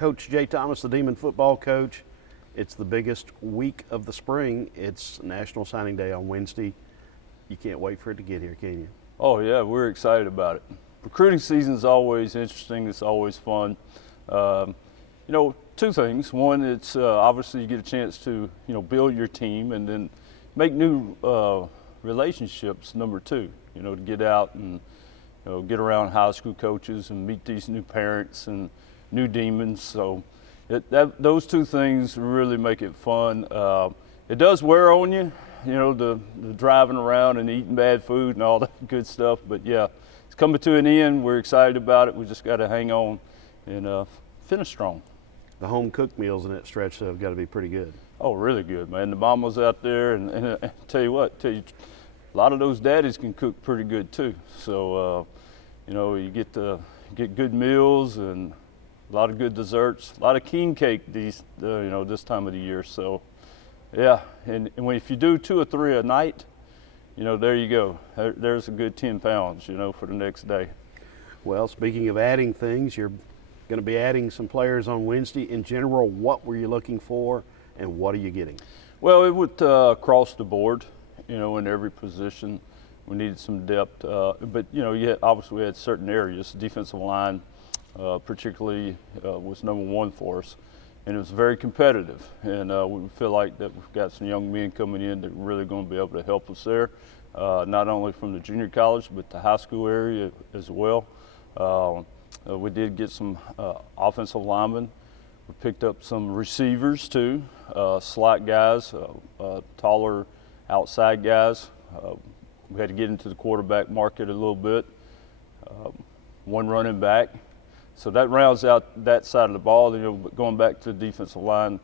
Coach Jay Thomas, the Demon football coach. It's the biggest week of the spring. It's National Signing Day on Wednesday. You can't wait for it to get here, can you? Oh yeah, we're excited about it. Recruiting season is always interesting. It's always fun. Two things. One, it's obviously you get a chance to build your team and then make new relationships. Number two, to get out and get around high school coaches and meet these new parents and new Demons. So those two things really make it fun. It does wear on you, the driving around and eating bad food and all that good stuff. But yeah, it's coming to an end. We're excited about it. We just got to hang on and finish strong. The home cooked meals in that stretch have got to be pretty good. Oh, really good, man. The mamas out there, and tell you, a lot of those daddies can cook pretty good too. So, you get good meals and a lot of good desserts, a lot of king cake this time of the year. So, yeah, and if you do 2 or 3 a night, there you go. There's a good 10 pounds, for the next day. Well, speaking of adding things, you're going to be adding some players on Wednesday. In general, what were you looking for and what are you getting? Well, it went across the board, in every position. We needed some depth, but obviously we had certain areas. Defensive line, particularly, was number one for us, and it was very competitive. And we feel like that we've got some young men coming in that are really going to be able to help us there, not only from the junior college but the high school area as well. We did get some offensive linemen. We picked up some receivers too, slot guys, taller outside guys. We had to get into the quarterback market a little bit. One running back. So that rounds out that side of the ball. Going back to the defensive line,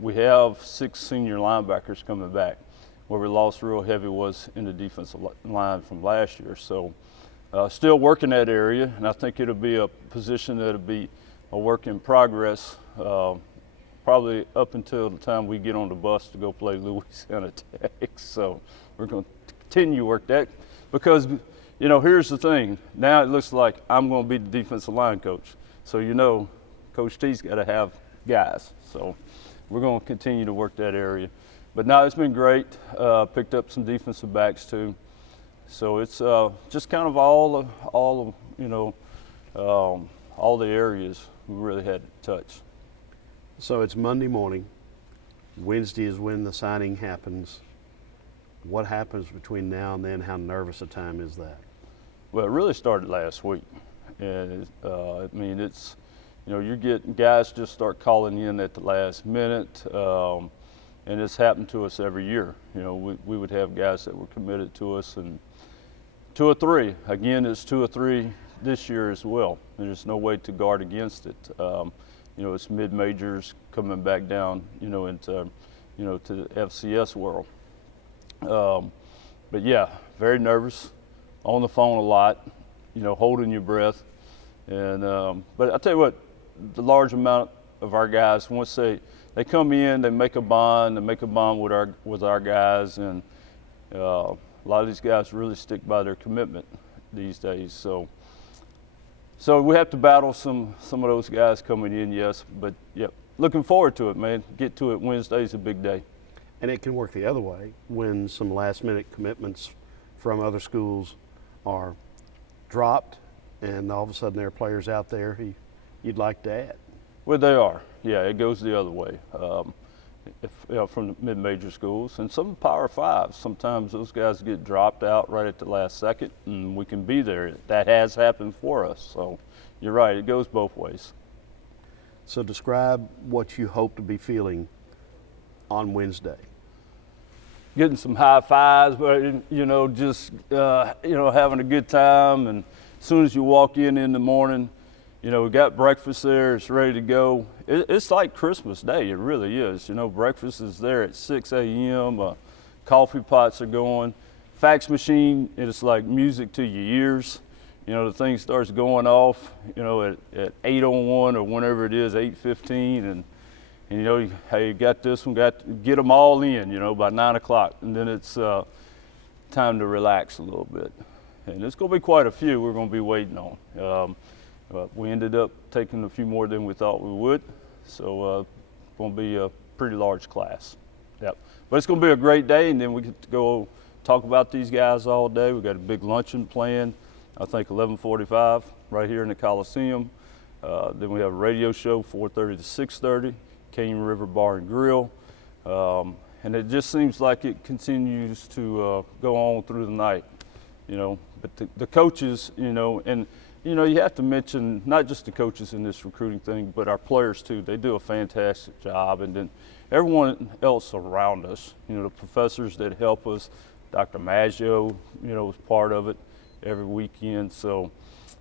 we have 6 senior linebackers coming back. Where we lost real heavy was in the defensive line from last year. So still working that area, and I think it'll be a position that'll be a work in progress probably up until the time we get on the bus to go play Louisiana Tech. So we're going to continue to work that because, here's the thing. Now it looks like I'm going to be the defensive line coach. So, Coach T's got to have guys. So we're going to continue to work that area. But now it's been great. Picked up some defensive backs too. So it's just kind of all the areas we really had to touch. So it's Monday morning. Wednesday is when the signing happens. What happens between now and then? How nervous a time is that? Well, it really started last week. And it's, you're getting guys just start calling in at the last minute. And it's happened to us every year. We would have guys that were committed to us, and 2 or 3. Again, it's 2 or 3 this year as well. There's no way to guard against it. It's mid-majors coming back down, into, to the FCS world. But yeah, very nervous, on the phone a lot, holding your breath. And but I tell you what, the large amount of our guys, once they come in, they make a bond with our guys, and a lot of these guys really stick by their commitment these days. So we have to battle some of those guys coming in, yes, but yeah, looking forward to it, man. Get to it. Wednesday's a big day. And it can work the other way when some last-minute commitments from other schools are dropped, and all of a sudden there are players out there you'd like to add. Well, they are. Yeah, it goes the other way. From the mid-major schools and some Power Fives, sometimes those guys get dropped out right at the last second, and we can be there. That has happened for us. So you're right, it goes both ways. So describe what you hope to be feeling on Wednesday. Getting some high fives, but just having a good time. And as soon as you walk in the morning, we got breakfast there. It's ready to go. It's like Christmas Day. It really is. Breakfast is there at 6 a.m. Coffee pots are going. Fax machine, it's like music to your ears. The thing starts going off, at 8:01 or whenever it is, 8:15, and hey, you got this one, got to get them all in, by 9 o'clock, and then it's time to relax a little bit. And it's going to be quite a few we're going to be waiting on. We ended up taking a few more than we thought we would, so going to be a pretty large class. Yep. But it's going to be a great day, and then we get to go talk about these guys all day. We got a big luncheon planned, I think 11:45 right here in the Coliseum. Then we have a radio show 4:30 to 6:30, Cane River Bar and Grill. And it just seems like it continues to go on through the night, you know. But the coaches, you know, and you know, you have to mention not just the coaches in this recruiting thing, but our players too. They do a fantastic job, and then everyone else around us, you know, the professors that help us. Dr. Maggio, you know, was part of it every weekend. So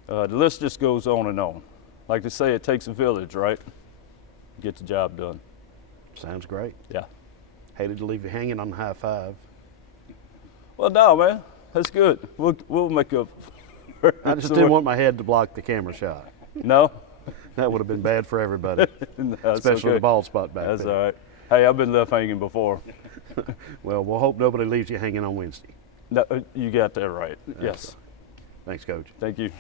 the list just goes on and on. Like they say, it takes a village, right? Get the job done. Sounds great. Yeah. Hated to leave you hanging on the high five. Well, no, man, that's good. We'll make up. I just didn't want my head to block the camera shot. No. That would have been bad for everybody, No, that's especially okay. the ball spot back That's there. all right. Hey, I've been left hanging before. Well, we'll hope nobody leaves you hanging on Wednesday. No, you got that right. Yes. Thanks, Coach. Thank you.